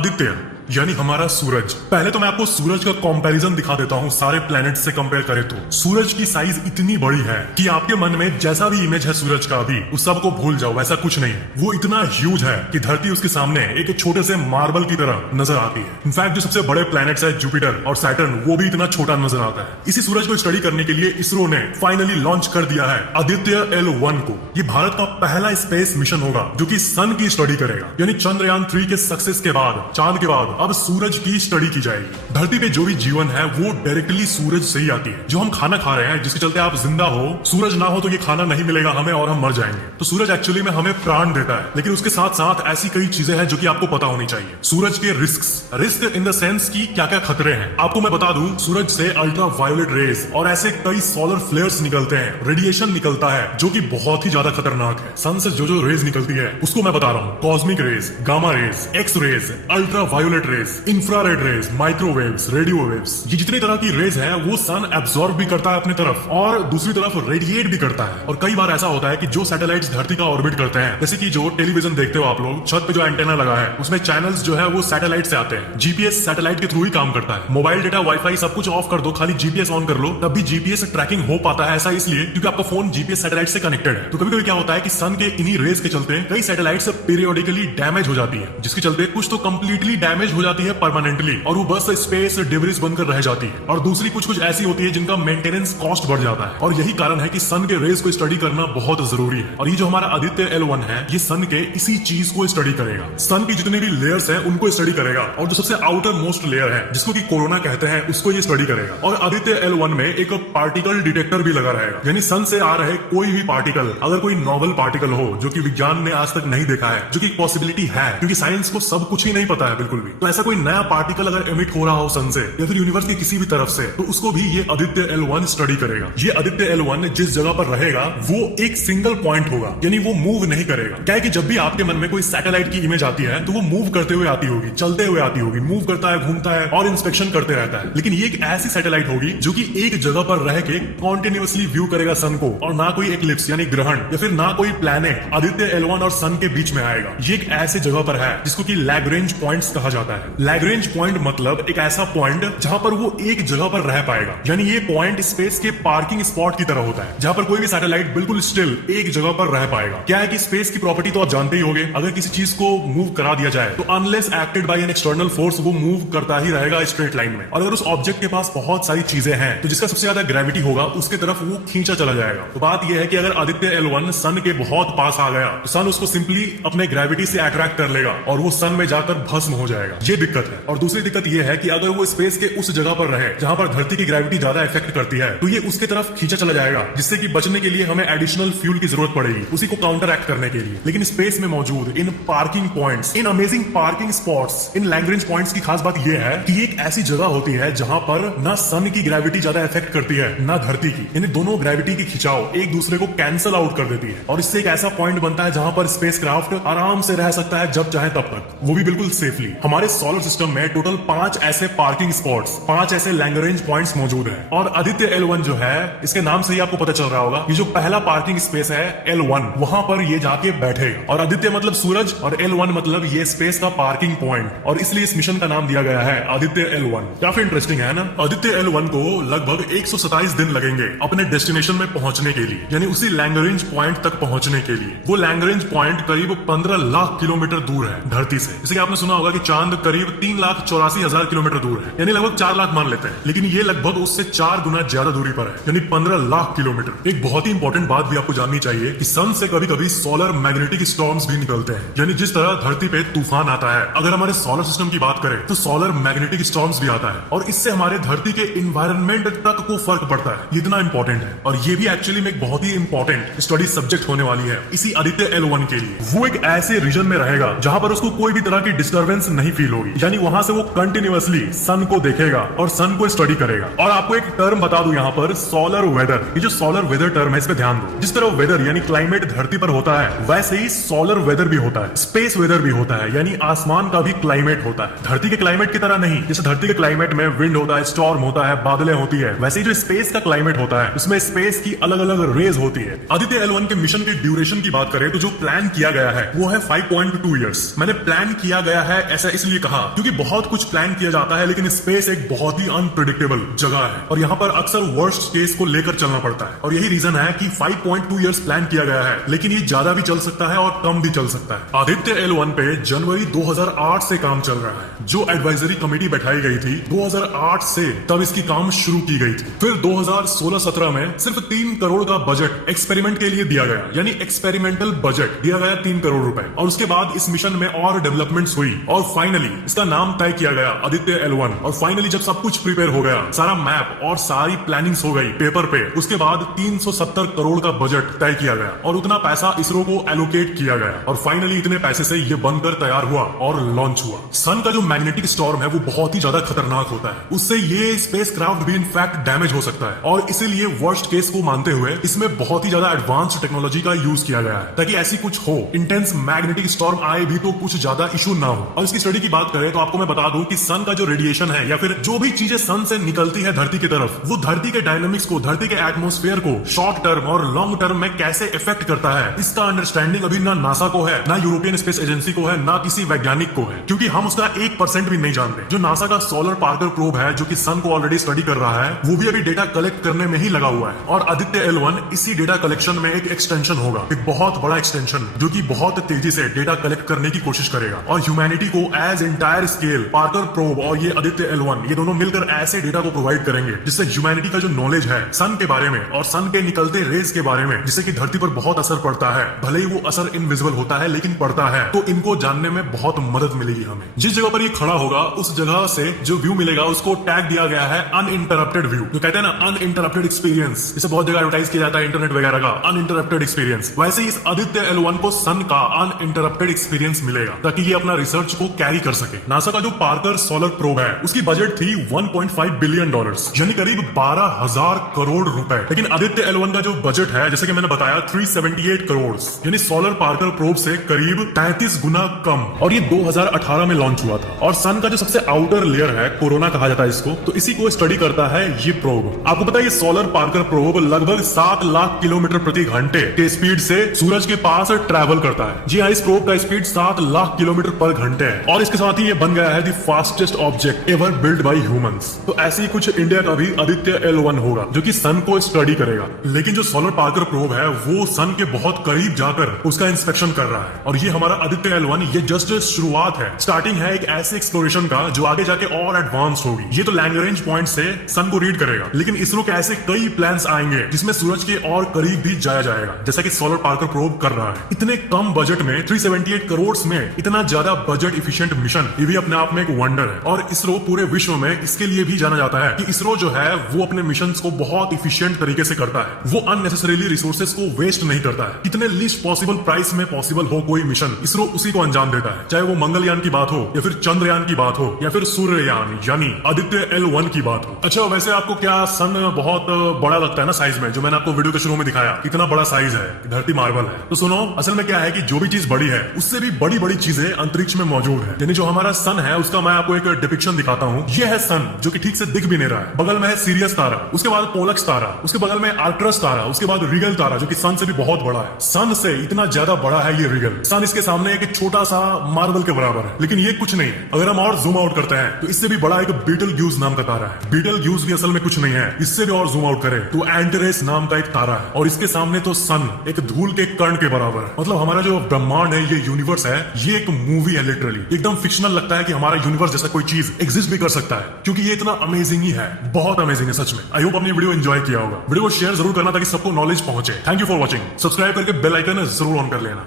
आदित्य यानी हमारा सूरज। पहले तो मैं आपको सूरज का कंपैरिजन दिखा देता हूँ सारे प्लैनेट से कंपेयर करें तो। सूरज की साइज इतनी बड़ी है कि आपके मन में जैसा भी इमेज है सूरज का अभी उस सब को भूल जाओ, वैसा कुछ नहीं है। वो इतना ह्यूज है कि धरती उसके सामने एक छोटे से मार्बल की तरह नजर आती है। इनफैक्ट जो सबसे बड़े प्लैनेट्स है जुपिटर और सैटर्न, वो भी इतना छोटा नजर आता है। इसी सूरज को स्टडी करने के लिए इसरो ने फाइनली लॉन्च कर दिया है आदित्य L1 को। ये भारत का पहला स्पेस मिशन होगा जो कि सन की स्टडी करेगा। यानी चंद्रयान 3 के सक्सेस के बाद, चांद के बाद अब सूरज की स्टडी की जाएगी। धरती पे जो भी जीवन है वो डायरेक्टली सूरज से ही आती है। जो हम खाना खा रहे हैं जिसके चलते आप जिंदा हो, सूरज ना हो तो ये खाना नहीं मिलेगा हमें और हम मर जाएंगे। तो सूरज एक्चुअली में हमें प्राण देता है, लेकिन उसके साथ साथ ऐसी कई चीजें हैं जो कि आपको पता होनी चाहिए। सूरज के रिस्क इन द सेंस की क्या क्या खतरे हैं आपको मैं बता दूं। सूरज से अल्ट्रा वायोलेट रेज और ऐसे कई सोलर फ्लेयर्स निकलते हैं, रेडिएशन निकलता है जो कि बहुत ही ज्यादा खतरनाक है। सन से जो रेज निकलती है उसको मैं बता रहा हूँ। Cosmic rays, gamma rays, X rays, ultraviolet rays, infrared rays, microwaves, radio waves, ये जितनी तरह की रेज है वो सन एब्सॉर्ब भी करता है अपनी तरफ और दूसरी तरफ रेडिएट भी करता है। और कई बार ऐसा होता है कि जो सैटेलाइट्स धरती का ऑर्बिट करते हैं, जैसे कि जो टेलीविजन देखते हो आप लोग, छत पे जो एंटेना लगा है उसमें चैनल्स जो है वो सैटेलाइट से आते हैं। जीपीएस सैटेलाइट के थ्रू ही काम करता है। मोबाइल डेटा, वाईफाई सब कुछ ऑफ कर दो, खाली जीपीएस ऑन कर लो, तब भी जीपीएस ट्रैकिंग हो पाता है। ऐसा इसलिए क्योंकि आपका फोन जीपीएस सैटेलाइट से कनेक्टेड है। तो कभी कभी क्या होता है कि सन के इन्हीं रेज के चलते कई सैटेलाइट्स पीरियोडिकली डैमेज हो जाती है, जिसके चलते कुछ तो कंप्लीटली डैमेज हो जाती है परमानेंटली और वो बस स्पेस डिब्रिज बनकर रह जाती है, और दूसरी कुछ ऐसी होती है जिनका मेंटेनेंस कॉस्ट बढ़ जाता है। और यही कारण है कि सन के रेज को स्टडी करना बहुत जरूरी है। और ये जो हमारा आदित्य L1 है ये सन के इसी चीज को स्टडी करेगा। सन की जितने भी लेयर्स हैं उनको स्टडी करेगा, और जो सबसे आउटर मोस्ट लेयर है जिसको कि कोरोना कहते हैं उसको ये स्टडी करेगा। और आदित्य L1 में एक पार्टिकल डिटेक्टर भी लगा रहेगा, यानी सन से आ रहे कोई भी पार्टिकल, अगर कोई नॉवल पार्टिकल हो जो कि विज्ञान ने आज तक नहीं देखा है, जो कि पॉसिबिलिटी है क्योंकि साइंस को सब कुछ ही नहीं पता है बिल्कुल भी, तो ऐसा कोई नया पार्टिकल अगर एमिट हो रहा हो सन से या फिर यूनिवर्स की किसी भी तरफ से, तो उसको भी ये आदित्य L1 स्टडी करेगा। ये आदित्य L1 जिस जगह पर रहेगा वो एक सिंगल पॉइंट होगा, यानी वो मूव नहीं करेगा। क्या है कि जब भी आपके मन में कोई सैटेलाइट की इमेज आती है तो वो मूव करते हुए आती होगी, चलते हुए आती होगी, मूव करता है, घूमता है और इंस्पेक्शन करते रहता है। लेकिन ये एक ऐसी सैटेलाइट होगी जो कि एक जगह पर रह के कॉन्टिन्यूअसली व्यू करेगा सन को, और ना कोई एक्लिप्स यानी ग्रहण या फिर ना कोई प्लैनेट आदित्य L1 और सन के बीच में आएगा। ये एक ऐसे जगह पर है जिसको कि लैग्रेंज पॉइंट्स कहा जाता है। लैग्रेंज पॉइंट मतलब एक ऐसा पॉइंट जहां पर वो एक जगह पर रह पाएगा, यानी ये पॉइंट स्पेस के पार्किंग स्पॉट की तरह होता है जहां पर कोई भी सैटेलाइट बिल्कुल स्टिल एक जगह पर रह पाएगा। क्या है कि स्पेस की प्रॉपर्टी तो आप जानते ही होंगे, अगर किसी चीज को मूव करा दिया जाए तो unless acted by an external force वो मूव करता ही रहेगा स्ट्रेट लाइन में। और अगर उस ऑब्जेक्ट के पास बहुत सारी चीजें हैं तो जिसका सबसे ज्यादा ग्रेविटी होगा उसके तरफ वो खींचा चला जाएगा। तो बात यह है कि अगर आदित्य L1 सन के बहुत पास आ गया तो सन उसको सिंपली अपने ग्रेविटी से अट्रैक्ट कर लेगा और वो सन में जाकर भस्म हो जाएगा। ये दिक्कत है। और दूसरी दिक्कत ये है कि अगर वो स्पेस के उस जगह पर रहे जहां पर धरती की ग्रेविटी ज्यादा इफेक्ट करती है तो ये उसके तरफ खींचा चला जाएगा, जिससे कि बचने के लिए हमें एडिशनल फ्यूल की जरूरत पड़ेगी उसी को काउंटर एक्ट करने के लिए। लेकिन स्पेस में मौजूद इन पार्किंग पॉइंट्स, इन अमेजिंग पार्किंग स्पॉट्स, इन लैग्रेंज पॉइंट्स की खास बात यह है कि एक ऐसी जगह होती है जहां पर ना सन की ग्रेविटी ज्यादा इफेक्ट करती है ना धरती की, यानी दोनों ग्रेविटी की खिंचाव एक दूसरे को कैंसल आउट कर देती है। और इससे एक ऐसा पॉइंट बनता है जहां पर स्पेसक्राफ्ट आराम से रह सकता है जब चाहे तब तक, वो भी बिल्कुल सेफली। हमारे सोलर सिस्टम में टोटल 5 ऐसे पार्किंग स्पॉट्स, 5 ऐसे लैग्रेंज पॉइंट्स मौजूद हैं। और आदित्य L1 जो है इसके नाम से ही आपको पता चल रहा होगा, ये जो पहला पार्किंग स्पेस है L1, वहां पर ये जाके बैठेगा। और आदित्य मतलब सूरज और L1 मतलब ये स्पेस का पार्किंग पॉइंट, और इसलिए इस मिशन का नाम दिया गया है आदित्य L1। काफी इंटरेस्टिंग है ना। आदित्य L1 को लगभग 127 दिन लगेंगे अपने डेस्टिनेशन में पहुंचने के लिए, यानी उसी लैग्रेंज पॉइंट तक पहुंचने के लिए। वो लैग्रेंज पॉइंट करीब 15 लाख किलोमीटर दूर है धरती से। जैसे कि आपने सुना होगा कि चांद करीब 3,84,000 किलोमीटर दूर है, यानी लगभग 4 लाख मान लेते हैं, लेकिन ये लगभग उससे 4 गुना ज्यादा दूरी पर है, यानी 15 लाख किलोमीटर। एक बहुत ही इंपॉर्टेंट बात भी आपको जाननी चाहिए कि सन से कभी कभी सोलर मैग्नेटिक स्टॉर्म्स भी निकलते हैं, यानी जिस तरह धरती पे तूफान आता है, अगर हमारे सोलर सिस्टम की बात करें तो सोलर मैग्नेटिक स्टॉर्म्स भी आता है, और इससे हमारे धरती के इन्वायरमेंट तक को फर्क पड़ता है। ये इतना इंपॉर्टेंट है, और ये भी एक्चुअली में एक बहुत ही इंपॉर्टेंट स्टडी सब्जेक्ट होने वाली है इसी आदित्य L1 के लिए। वो एक ऐसे रीजन में रहेगा जहां पर उसको कोई भी तरह की डिस्टर्बेंस नहीं फील होगी, यानी वहां से वो कंटिन्यूअसली सन को देखेगा और सन को स्टडी करेगा। और आपको एक टर्म बता दूं यहाँ पर, सोलर वेदर। ये जो सोलर वेदर टर्म है इस पे ध्यान दो। जिस तरह वेदर यानी क्लाइमेट धरती पर होता है, वैसे ही सोलर वेदर भी होता है, स्पेस वेदर भी होता है, यानी आसमान का भी क्लाइमेट होता है। धरती के क्लाइमेट की तरह नहीं, जैसे धरती के क्लाइमेट में विंड होता है, स्टॉर्म होता है, बादलें होती है, वैसे ही जो स्पेस का क्लाइमेट होता है उसमें स्पेस की अलग अलग रेज होती है। आदित्य L1 के मिशन के ड्यूरेशन की बात करें तो जो प्लान किया गया है वो है 5.2 इयर्स। मैंने प्लान किया गया है ऐसा इसलिए कहा क्योंकि बहुत कुछ प्लान किया जाता है, लेकिन स्पेस एक बहुत ही अनप्रिडिक्टेबल जगह है और यहाँ पर अक्सर वर्स्ट केस को लेकर चलना पड़ता है। और यही रीजन है कि 5.2 इयर्स प्लान किया गया है, लेकिन ये ज्यादा भी चल सकता है और कम भी चल सकता है। आदित्य L1 पे जनवरी 2008 से काम चल रहा है। जो एडवाइजरी कमेटी बैठाई गई थी 2008 से, तब इसकी काम शुरू की गई थी। फिर 2016-17 में सिर्फ 3 करोड़ का बजट एक्सपेरिमेंट के लिए दिया गया, यानी एक्सपेरिमेंटल बजट दिया गया 3 करोड़ रुपए। और उसके बाद इस मिशन में और डेवलपमेंट्स हुई और फाइनली इसका नाम तय किया गया आदित्य L1। और फाइनली जब सब कुछ प्रिपेयर हो गया, सारा मैप और सारी प्लानिंग्स हो गई पेपर पे, उसके बाद 370 करोड़ का बजट तय किया गया और उतना पैसा इसरो को एलोकेट किया गया। और फाइनली इतने पैसे से ये बनकर तैयार हुआ और लॉन्च हुआ। सन का जो मैग्नेटिक स्टॉर्म है वो बहुत ही ज्यादा खतरनाक होता है, उससे ये स्पेस क्राफ्ट भी इनफैक्ट डैमेज हो सकता है। और इसीलिए वर्स्ट केस को मानते हुए इसमें बहुत ही ज्यादा एडवांस्ड टेक्नोलॉजी का यूज किया गया है, ताकि ऐसी कुछ हो, इंटेंस मैग्नेटिक स्टॉर्म आए भी तो कुछ ज्यादा इशू ना हो। और इसकी स्टडी की बात करें तो आपको मैं बता दूं कि सन का जो रेडिएशन है या फिर जो भी चीजें सन से निकलती है धरती की तरफ, वो धरती के डायनामिक्स को, धरती के एटमॉस्फेयर को शॉर्ट टर्म और लॉन्ग टर्म में कैसे इफेक्ट करता है, इसका अंडरस्टैंडिंग अभी ना नासा को है, ना यूरोपियन स्पेस एजेंसी को है, ना किसी वैज्ञानिक को है, क्योंकि हम उसका 1% भी नहीं जानते। जो नासा का सोलर पार्कर प्रोब है जो कि सन को ऑलरेडी स्टडी कर रहा है, वो भी अभी डेटा कलेक्ट करने में ही लगा हुआ है। और आदित्य L1 इसी डेटा कलेक्शन में एक एक्सटेंशन होगा, एक बहुत बड़ा एक्सटेंशन जो कि बहुत तेजी से डेटा कलेक्ट करने की कोशिश करेगा और ह्यूमैनिटी को as entire scale Parker probe और ये आदित्य L1 ये दोनों मिलकर ऐसे डेटा को प्रोवाइड करेंगे जिससे ह्यूमैनिटी का जो नॉलेज है सन के बारे में और सन के निकलते रेज के बारे में, जिससे कि धरती पर बहुत असर पड़ता है, भले ही वो असर इनविजिबल होता है लेकिन पड़ता है, तो इनको जानने में बहुत मदद मिलेगी हमें। जिस जगह पर ये खड़ा होगा उस जगह से जो व्यू मिलेगा उसको टैग दिया गया है अनइंटरप्टेड व्यू, जो कहते हैं ना अनइंटरप्टेड एक्सपीरियंस। इसे बहुत जगह एडवर्टाइज किया जाता है इंटरनेट वगैरह का, अनइंटरप्टेड एक्सपीरियंस। वैसे ही इस आदित्य L1 को सन का अनइंटरप्टेड एक्सपीरियंस मिलेगा ताकि ये अपना रिसर्च को कैरी कर सके। नासा का जो पार्कर सोलर प्रोब है उसकी बजट थी $1.5 बिलियन, यानी करीब 12,000 करोड़ रुपए। लेकिन आदित्य L1 का जो बजट है, जैसे कि मैंने बताया, 378 करोड़, यानी सोलर पार्कर प्रोब से करीब 33 गुना कम। और ये 2018 में लॉन्च हुआ था। और सन का जो सबसे आउटर लेयर है, कोरोना कहा जाता है इसको, तो इसी को स्टडी करता है ये प्रोब। आपको पता है ये सोलर पार्कर प्रोब लगभग 7 लाख किलोमीटर प्रति घंटे के स्पीड से सूरज के पास ट्रैवल करता है। जी हाँ, इस प्रोब का स्पीड 7 लाख किलोमीटर पर घंटे है। और इसके साथ ही ये बन गया है the fastest object ever build by humans. तो ऐसे ही कुछ इंडिया का भी आदित्य L1 होगा जो कि सन को स्टडी करेगा। लेकिन जो सोलर पार्कर प्रोब है वो सन के बहुत करीब जाकर उसका इंस्पेक्शन कर रहा है। और ये हमारा आदित्य L1 ये जस्ट शुरुआत है, स्टार्टिंग है एक ऐसे एक्सप्लोरेशन का जो आगे जाके और एडवांस होगी। ये तो लैग्रेंज पॉइंट से सन को रीड करेगा, लेकिन इसरो के ऐसे कई प्लान्स आएंगे जिसमें सूरज के और करीब भी जाया जाएगा, जैसा कि सोलर पार्कर प्रोब कर रहा है। इतने कम बजट में 378 करोड़ में इतना ज्यादा बजट इफिशिएंट मिशन, ये भी अपने आप में एक वंडर है। और इसरो पूरे विश्व में इसके लिए भी जाना जाता है कि इसरो जो है वो अपने मिशन को बहुत इफिशिएंट तरीके से करता है। वो अननेसेसरीली रिसोर्सेज को वेस्ट नहीं करता है। कितने लीस्ट पॉसिबल प्राइस में पॉसिबल हो कोई मिशन, इसरो उसी को अंजाम देता है। चाहे वो मंगलयान की बात हो या फिर चंद्रयान की बात हो या फिर सूर्ययान यानी आदित्य L1 की बात हो। अच्छा, वैसे आपको क्या सन बहुत बड़ा लगता है ना साइज में, जो मैंने आपको वीडियो के शुरू में दिखाया, कितना बड़ा साइज है, धरती मार्बल है। तो सुनो, असल में क्या है कि जो भी चीज बड़ी है उससे भी बड़ी बड़ी चीजें अंतरिक्ष में मौजूद है। यानी जो हमारा सन है उसका मैं आपको एक डिपिक्शन दिखाता हूँ। ये है सन जो कि ठीक से दिख भी नहीं रहा है। बगल में है सीरियस तारा, उसके बाद पोलक्स तारा, उसके बगल में आर्कट्रस तारा, उसके बाद रिगल तारा जो कि सन से भी बहुत बड़ा है। सन से इतना ज्यादा बड़ा है ये रिगल। सन इसके सामने एक छोटा सा मार्बल के बराबर है, लेकिन ये कुछ नहीं है। अगर हम और जूम आउट करते हैं तो इससे भी बड़ा एक बीटल ग्यूज नाम का तारा है। बीटल ग्यूज भी असल में कुछ नहीं है, इससे भी और जूम आउट करें तो एंटेरेस नाम का एक तारा है। और इसके सामने तो सन एक धूल के कण के बराबर है। मतलब हमारा जो ब्रह्मांड है, ये यूनिवर्स है, ये एक मूवी है लिटरली। एकदम फिक्शनल लगता है कि हमारा यूनिवर्स जैसा कोई चीज एग्जिस्ट भी कर सकता है, क्योंकि ये इतना अमेजिंग ही है, बहुत अमेजिंग है सच में। आई होप अपनी वीडियो एंजॉय किया होगा। वीडियो को शेयर जरूर करना ताकि सबको नॉलेज पहुंचे। Thank you for watching. Subscribe करके बेल आइकन जरूर ऑन कर लेना।